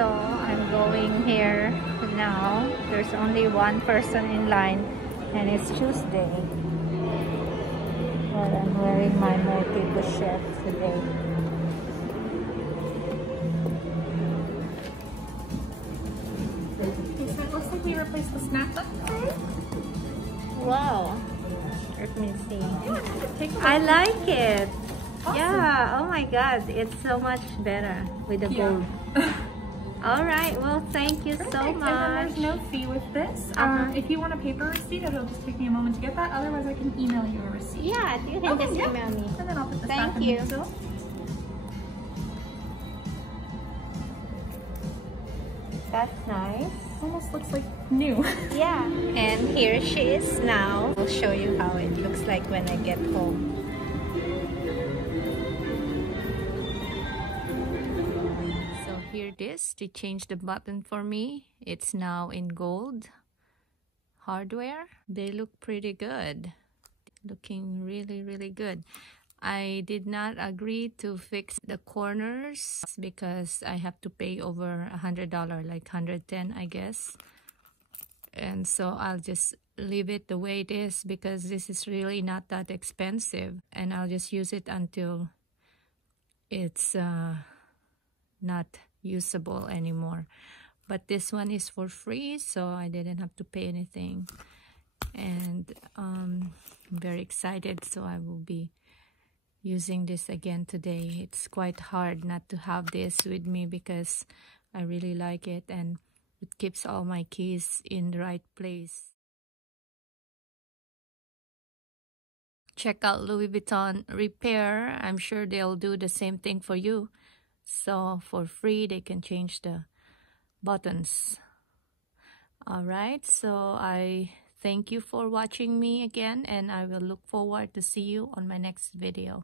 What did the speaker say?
So I'm going here now. There's only one person in line and it's Tuesday. But I'm wearing my multi-pochette today. Okay, so it looks like we replaced the snap button today. Wow. Let me see. Yeah, I like it. Awesome. Yeah. Oh my God. It's so much better with the gold. All right. Well, thank you so much. And then there's no fee with this. If you want a paper receipt, it'll just take me a moment to get that. Otherwise, I can email you a receipt. Yeah, you can just email me. And then I'll put this back Thank in you. the seal. That's nice. Almost looks like new. Yeah. And here she is now. I'll show you how it looks like when I get home. So here it is. They changed the button for me. It's now in gold hardware. They look pretty good. Looking really, really good. I did not agree to fix the corners because I have to pay over $100, like $110, I guess. And so I'll just leave it the way it is because this is really not that expensive. And I'll just use it until it's not usable anymore. But this one is for free, so I didn't have to pay anything. And I'm very excited, so I will be using this again today. It's quite hard not to have this with me because I really like it and it keeps all my keys in the right place. Check out Louis Vuitton Repair. I'm sure they'll do the same thing for you. So for free, they can change the buttons. All right, so I thank you for watching me again, and I will look forward to see you on my next video.